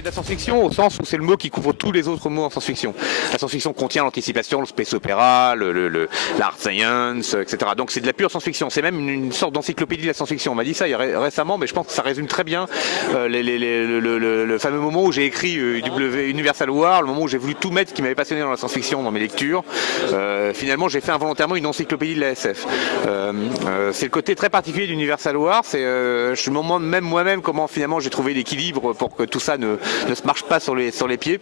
C'est de la science-fiction au sens où c'est le mot qui couvre tous les autres mots en science-fiction. La science-fiction contient l'anticipation, le space opéra, l'art science, etc. Donc c'est de la pure science-fiction. C'est même une sorte d'encyclopédie de la science-fiction. On m'a dit ça récemment, mais je pense que ça résume très bien le fameux moment où j'ai écrit Universal War, le moment où j'ai voulu tout mettre ce qui m'avait passionné dans la science-fiction, dans mes lectures. Finalement, j'ai fait involontairement une encyclopédie de la SF. C'est le côté très particulier d'Universal War. Je me demande même moi-même comment finalement j'ai trouvé l'équilibre pour que tout ça ne se marche pas sur les pieds.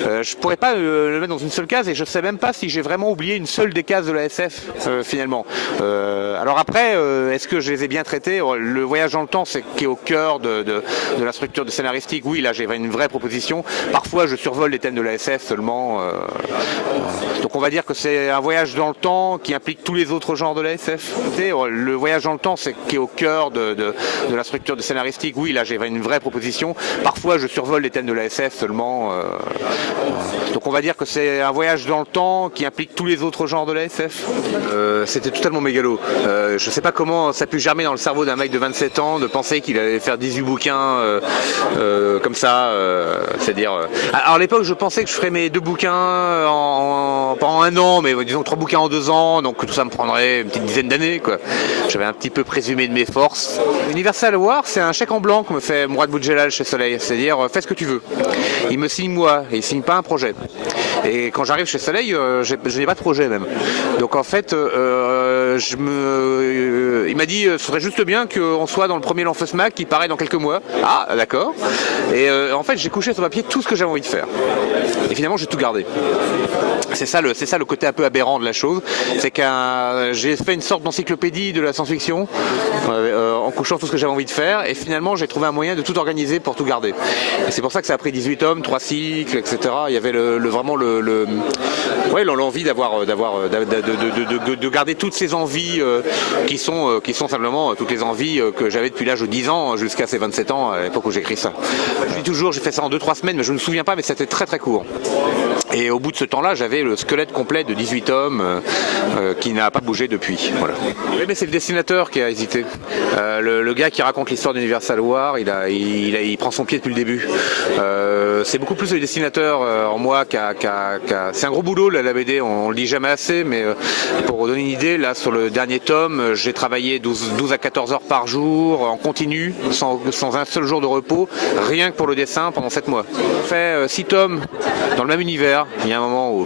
Je pourrais pas le mettre dans une seule case et je sais même pas si j'ai vraiment oublié une seule des cases de la SF finalement. Alors après, est-ce que je les ai bien traités? Le voyage dans le temps, c'est qui est au cœur de la structure de scénaristique. Oui, là j'ai une vraie proposition. Parfois je survole les thèmes de la SF seulement. Donc on va dire que c'est un voyage dans le temps qui implique tous les autres genres de la SF. Le voyage dans le temps, c'est qui est au cœur de la structure de scénaristique. Oui, là j'ai une vraie proposition. Parfois je survole les thèmes de la SF seulement. Donc on va dire que c'est un voyage dans le temps qui implique tous les autres genres de la SF. C'était totalement mégalo. Je sais pas comment ça a pu germer dans le cerveau d'un mec de 27 ans de penser qu'il allait faire 18 bouquins comme ça. C'est-à-dire. Alors à l'époque je pensais que je ferais mes 2 bouquins pas en 1 an, mais disons 3 bouquins en 2 ans, donc tout ça me prendrait une petite dizaine d'années, quoi. J'avais un petit peu présumé de mes forces. Universal War, c'est un chèque en blanc que me fait Mourad Boudjelal chez Soleil, c'est-à-dire fais ce que tu veux. Il me signe moi, et il signe pas un projet. Et quand j'arrive chez Soleil, je n'ai pas de projet même. Donc en fait, il m'a dit, ce serait juste bien qu'on soit dans le premier L'Enfeusmac qui paraît dans quelques mois. Ah, d'accord. Et en fait, j'ai couché sur papier tout ce que j'avais envie de faire. Et finalement, j'ai tout gardé. C'est ça le côté un peu aberrant de la chose, c'est que j'ai fait une sorte d'encyclopédie de la science-fiction en couchant tout ce que j'avais envie de faire, et finalement j'ai trouvé un moyen de tout organiser pour tout garder. Et c'est pour ça que ça a pris 18 tomes, 3 cycles, etc. Il y avait vraiment l'envie de garder toutes ces envies qui sont simplement toutes les envies que j'avais depuis l'âge de 10 ans jusqu'à ces 27 ans à l'époque où j'écris ça. Je dis toujours, j'ai fait ça en 2-3 semaines, mais je ne me souviens pas, mais c'était très très court. Et au bout de ce temps-là, j'avais le squelette complet de 18 tomes qui n'a pas bougé depuis. Voilà. Oui, mais c'est le dessinateur qui a hésité. Le gars qui raconte l'histoire d'Universal War, il prend son pied depuis le début. C'est beaucoup plus le dessinateur en moi c'est un gros boulot la BD, on le dit jamais assez, mais pour vous donner une idée, là sur le dernier tome, j'ai travaillé 12 à 14 heures par jour en continu, sans un seul jour de repos, rien que pour le dessin pendant 7 mois. J'ai fait 6 tomes dans le même univers. Il y a un moment où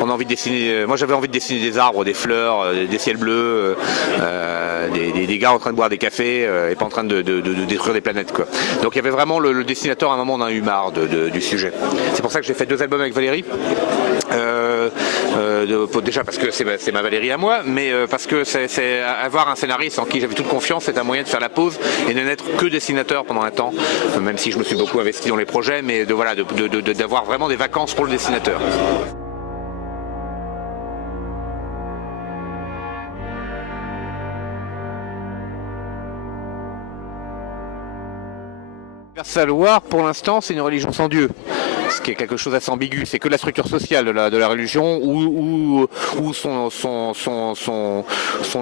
on a envie de dessiner. Moi j'avais envie de dessiner des arbres, des fleurs, des ciels bleus, des gars en train de boire des cafés et pas en train de détruire des planètes, quoi. Donc il y avait vraiment le dessinateur, à un moment on a eu marre du sujet. C'est pour ça que j'ai fait 2 albums avec Valérie. Déjà parce que c'est ma Valérie à moi, mais parce que c'est avoir un scénariste en qui j'avais toute confiance, c'est un moyen de faire la pause et de n'être que dessinateur pendant un temps, même si je me suis beaucoup investi dans les projets, mais d'avoir vraiment des vacances pour le dessinateur. Universal War, pour l'instant, c'est une religion sans Dieu. Ce qui est quelque chose d'assez ambigu, c'est que la structure sociale de la religion ou son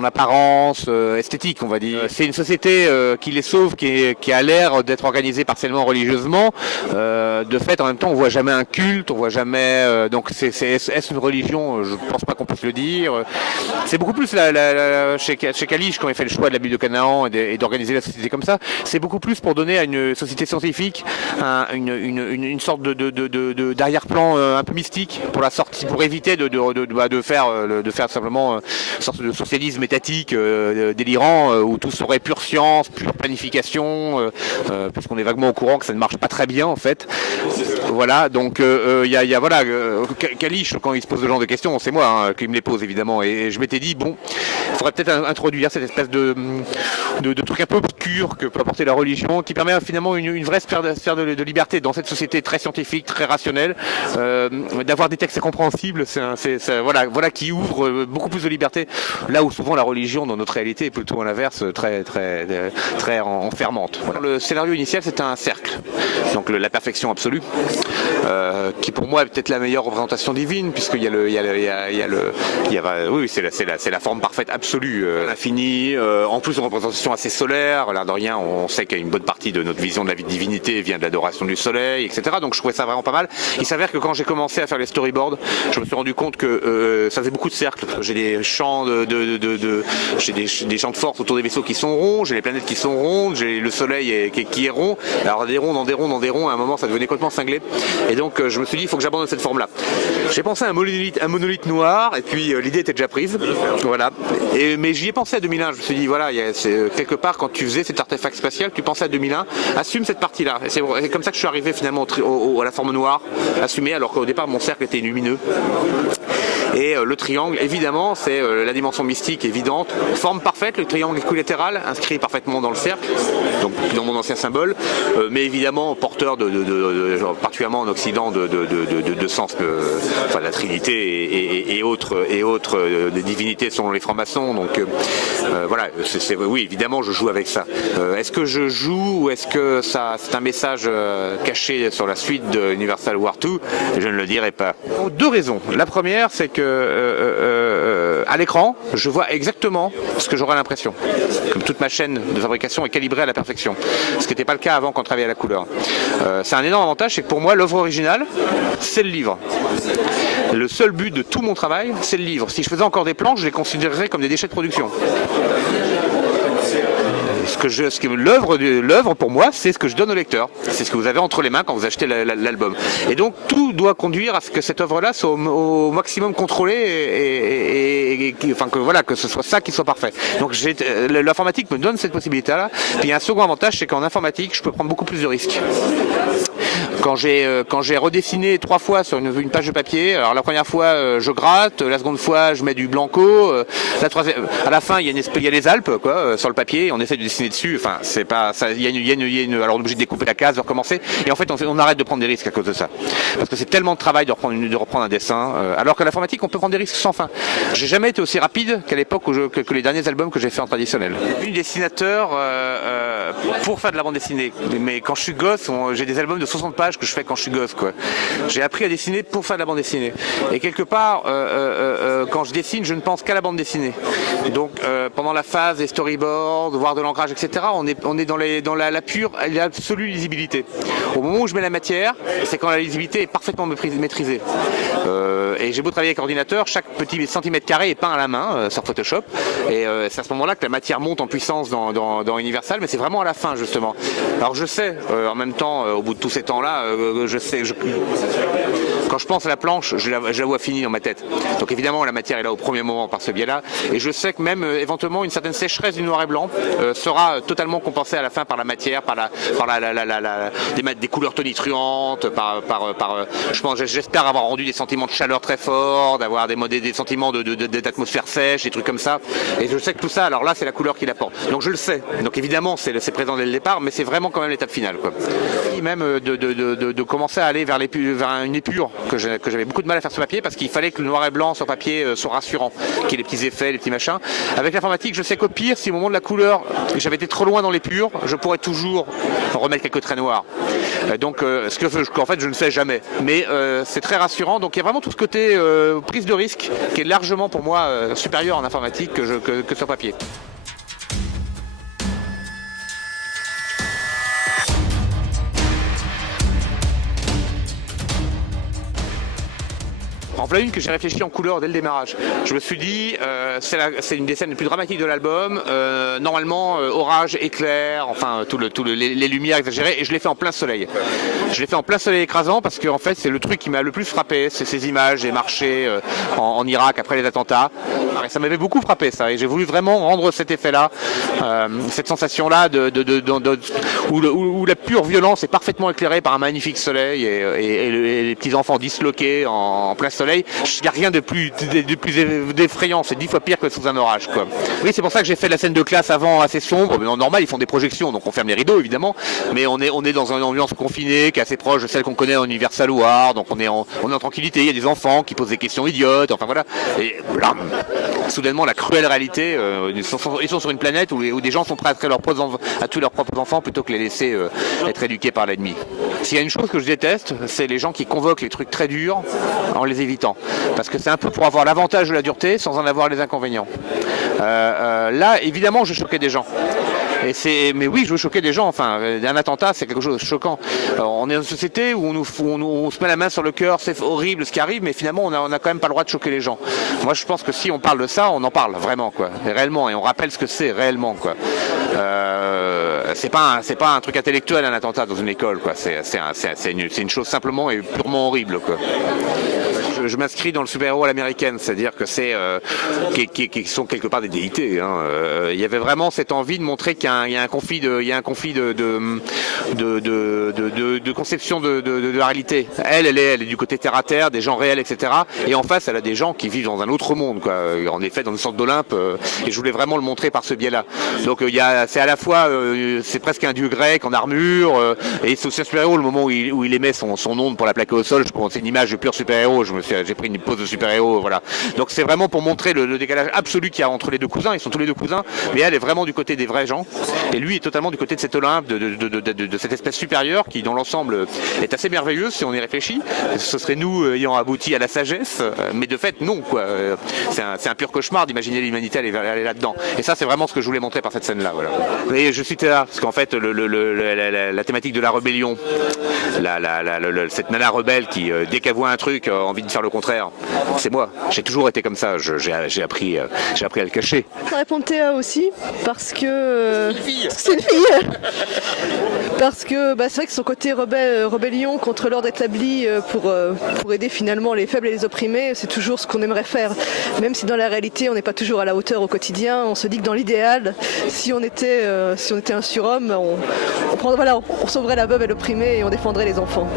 apparence esthétique, on va dire. C'est une société qui les sauve, qui a l'air d'être organisée partiellement religieusement. De fait, en même temps, on voit jamais un culte, on voit jamais. Donc, est-ce une religion? Je pense pas qu'on puisse le dire. C'est beaucoup plus chez Kalish, quand il fait le choix de la Bible de Canaan et d'organiser la société comme ça. C'est beaucoup plus pour donner à une société scientifique une sorte d'arrière-plan un peu mystique pour la sortie, pour éviter de faire simplement une sorte de socialisme étatique délirant où tout serait pure science, pure planification, puisqu'on est vaguement au courant que ça ne marche pas très bien en fait. Voilà, donc Kalish, quand il se pose ce genre de questions, c'est moi qui me les pose évidemment, et je m'étais dit bon, il faudrait peut-être introduire cette espèce de truc un peu obscur que peut apporter la religion, qui permet finalement une vraie sphère de liberté dans cette société très scientifique, très rationnelle, d'avoir des textes compréhensibles, voilà qui ouvre beaucoup plus de liberté, là où souvent la religion dans notre réalité est plutôt à l'inverse, très enfermante. Voilà. Le scénario initial, c'était un cercle, donc la perfection absolue, qui pour moi est peut-être la meilleure représentation divine, puisqu'il y a oui, c'est la forme parfaite absolue, l'infini. En plus, une représentation assez solaire. L'air de rien, on sait qu'il y a une bonne partie de notre vision de la divinité vient de l'adoration du soleil, etc. Donc je trouvais ça vraiment pas mal. Il s'avère que quand j'ai commencé à faire les storyboards, je me suis rendu compte que ça faisait beaucoup de cercles. J'ai des champs j'ai des champs de force autour des vaisseaux qui sont ronds, j'ai les planètes qui sont rondes, j'ai le soleil qui est rond. Alors des ronds dans des ronds dans des ronds, à un moment ça devenait complètement cinglé. Et donc je me suis dit il faut que j'abandonne cette forme-là. J'ai pensé à un monolithe noir et puis l'idée était déjà prise. Voilà. Mais j'y ai pensé à 2001. Je me suis dit voilà, quelque part quand tu faisais cet artefact spatial, tu pensais à 2001, assume cette partie-là. C'est comme ça que je suis arrivé finalement à la forme noire, assumée, alors qu'au départ mon cercle était lumineux. Et le triangle, évidemment, c'est la dimension mystique évidente. Forme parfaite, le triangle équilatéral, inscrit parfaitement dans le cercle, donc dans mon ancien symbole, mais évidemment porteur particulièrement en Occident, de sens, enfin la Trinité et autres des divinités selon les francs-maçons. Donc voilà, oui, évidemment, je joue avec ça. Est-ce que je joue ou est-ce que c'est un message caché sur la suite de Universal War 2? Je ne le dirai pas. Pour deux raisons. La première, c'est que à l'écran, je vois exactement ce que j'aurais l'impression. Comme toute ma chaîne de fabrication est calibrée à la perfection. Ce qui n'était pas le cas avant quand on travaillait à la couleur. C'est un énorme avantage, c'est que pour moi, l'œuvre originale, c'est le livre. Le seul but de tout mon travail, c'est le livre. Si je faisais encore des planches, je les considérerais comme des déchets de production. L'œuvre pour moi, c'est ce que je donne au lecteur. C'est ce que vous avez entre les mains quand vous achetez l'album. Et donc tout doit conduire à ce que cette œuvre-là soit au maximum contrôlée et enfin que ce soit ça qui soit parfait. Donc l'informatique me donne cette possibilité-là. Puis il y a un second avantage, c'est qu'en informatique, je peux prendre beaucoup plus de risques. Quand j'ai redessiné 3 fois sur une page de papier, alors la première fois je gratte, la seconde fois je mets du blanco, la troisième, à la fin il y a les Alpes quoi, sur le papier, on essaie de dessiner dessus, enfin c'est pas ça, il y a alors on est obligé de découper la case, de recommencer, et en fait on arrête de prendre des risques à cause de ça, parce que c'est tellement de travail de reprendre un dessin, alors qu'à l'informatique on peut prendre des risques sans fin. J'ai jamais été aussi rapide qu'à l'époque que les derniers albums que j'ai fait en traditionnel. Je suis dessinateur pour faire de la bande dessinée, mais quand je suis gosse, j'ai des albums de 60 pages que je fais quand je suis gosse quoi. J'ai appris à dessiner pour faire de la bande dessinée. Et quelque part, quand je dessine, je ne pense qu'à la bande dessinée. Donc pendant la phase des storyboards, voire de l'ancrage, etc., on est dans la pure et l'absolue lisibilité. Au moment où je mets la matière, c'est quand la lisibilité est parfaitement maîtrisée. Et j'ai beau travailler avec ordinateur, chaque petit centimètre carré est peint à la main sur Photoshop. Et c'est à ce moment-là que la matière monte en puissance dans Universal, mais c'est vraiment à la fin justement. Alors je sais, en même temps, au bout de tous ces temps-là, quand je pense à la planche, je la vois finie dans ma tête. Donc évidemment la matière est là au premier moment par ce biais-là, et je sais que même éventuellement une certaine sécheresse du noir et blanc sera totalement compensée à la fin par la matière, par des couleurs tonitruantes, j'espère avoir rendu des sentiments de chaleur très forts, d'avoir des sentiments d'atmosphère sèche, des trucs comme ça. Et je sais que tout ça, alors là c'est la couleur qui l'apporte. Donc je le sais. Donc évidemment c'est présent dès le départ, mais c'est vraiment quand même l'étape finale quoi. Et même de commencer à aller vers une épure que j'avais beaucoup de mal à faire sur papier, parce qu'il fallait que le noir et blanc sur papier soit rassurant, qu'il y ait les petits effets, les petits machins. Avec l'informatique, je sais qu'au pire, si au moment de la couleur, j'avais été trop loin dans l'épure, je pourrais toujours remettre quelques traits noirs. Donc en fait je ne sais jamais. Mais c'est très rassurant. Donc il y a vraiment tout ce côté prise de risque qui est largement pour moi supérieur en informatique que sur papier. En voilà une que j'ai réfléchi en couleur dès le démarrage. Je me suis dit, c'est une des scènes les plus dramatiques de l'album. Normalement, orage, éclair, enfin, les lumières exagérées, et je l'ai fait en plein soleil. Je l'ai fait en plein soleil écrasant parce que en fait, c'est le truc qui m'a le plus frappé, c'est ces images des marchés en Irak après les attentats. Et ça m'avait beaucoup frappé ça, et j'ai voulu vraiment rendre cet effet-là, cette sensation-là où la pure violence est parfaitement éclairée par un magnifique soleil et les petits enfants disloqués en plein soleil. Il n'y a rien de plus effrayant, c'est 10 fois pire que sous un orage quoi. Oui, c'est pour ça que j'ai fait la scène de classe avant assez sombre, mais en normal ils font des projections, donc on ferme les rideaux évidemment, mais on est dans une ambiance confinée qui est assez proche de celle qu'on connaît en Universal War, donc on est en tranquillité, il y a des enfants qui posent des questions idiotes, enfin voilà, et blam, soudainement la cruelle réalité, ils sont sur une planète où des gens sont prêts à tuer leurs propres enfants plutôt que les laisser être éduqués par l'ennemi. S'il y a une chose que je déteste, c'est les gens qui convoquent les trucs très durs en les évitant. Parce que c'est un peu pour avoir l'avantage de la dureté sans en avoir les inconvénients. Là, évidemment, je choquais des gens. Mais oui, je veux choquer des gens. Enfin, un attentat, c'est quelque chose de choquant. On est dans une société où on se met la main sur le cœur, c'est horrible ce qui arrive, mais finalement, on a quand même pas le droit de choquer les gens. Moi, je pense que si on parle de ça, on en parle vraiment, quoi, et réellement, et on rappelle ce que c'est réellement, quoi. C'est pas un truc intellectuel, un attentat dans une école, quoi. C'est une chose simplement et purement horrible, quoi. Je m'inscris dans le super-héros à l'américaine, c'est-à-dire que qui sont quelque part des déités. Hein. Il y avait vraiment cette envie de montrer qu'il y a un conflit de conception de la réalité. Elle est du côté terre à terre, des gens réels, etc. Et en face, elle a des gens qui vivent dans un autre monde, quoi. En effet, dans une sorte d'Olympe. Et je voulais vraiment le montrer par ce biais-là. Donc c'est à la fois, c'est presque un dieu grec en armure, et c'est aussi un super-héros. Le moment où il émet son onde pour la plaquer au sol, c'est une image de pur super-héros. J'ai pris une pose de super-héros, voilà. Donc c'est vraiment pour montrer le décalage absolu qu'il y a entre les deux cousins. Ils sont tous les deux cousins, mais elle est vraiment du côté des vrais gens, et lui est totalement du côté de cet Olympe, de cette espèce supérieure qui, dans l'ensemble, est assez merveilleuse si on y réfléchit. Ce serait nous ayant abouti à la sagesse, mais de fait non, quoi. C'est un pur cauchemar d'imaginer l'humanité aller là-dedans. Et ça, c'est vraiment ce que je voulais montrer par cette scène-là, voilà. Et je suis là parce qu'en fait, la thématique de la rébellion, cette nana rebelle qui, dès qu'elle voit un truc, a envie de faire le contraire. C'est moi. J'ai toujours été comme ça. J'ai appris à le cacher. Ça répond Théa aussi parce que c'est une fille. Parce que c'est vrai que son côté rébellion contre l'ordre établi pour aider finalement les faibles et les opprimés, c'est toujours ce qu'on aimerait faire. Même si dans la réalité on n'est pas toujours à la hauteur au quotidien, on se dit que dans l'idéal, si on était un surhomme, on sauverait la veuve et l'opprimé et on défendrait les enfants.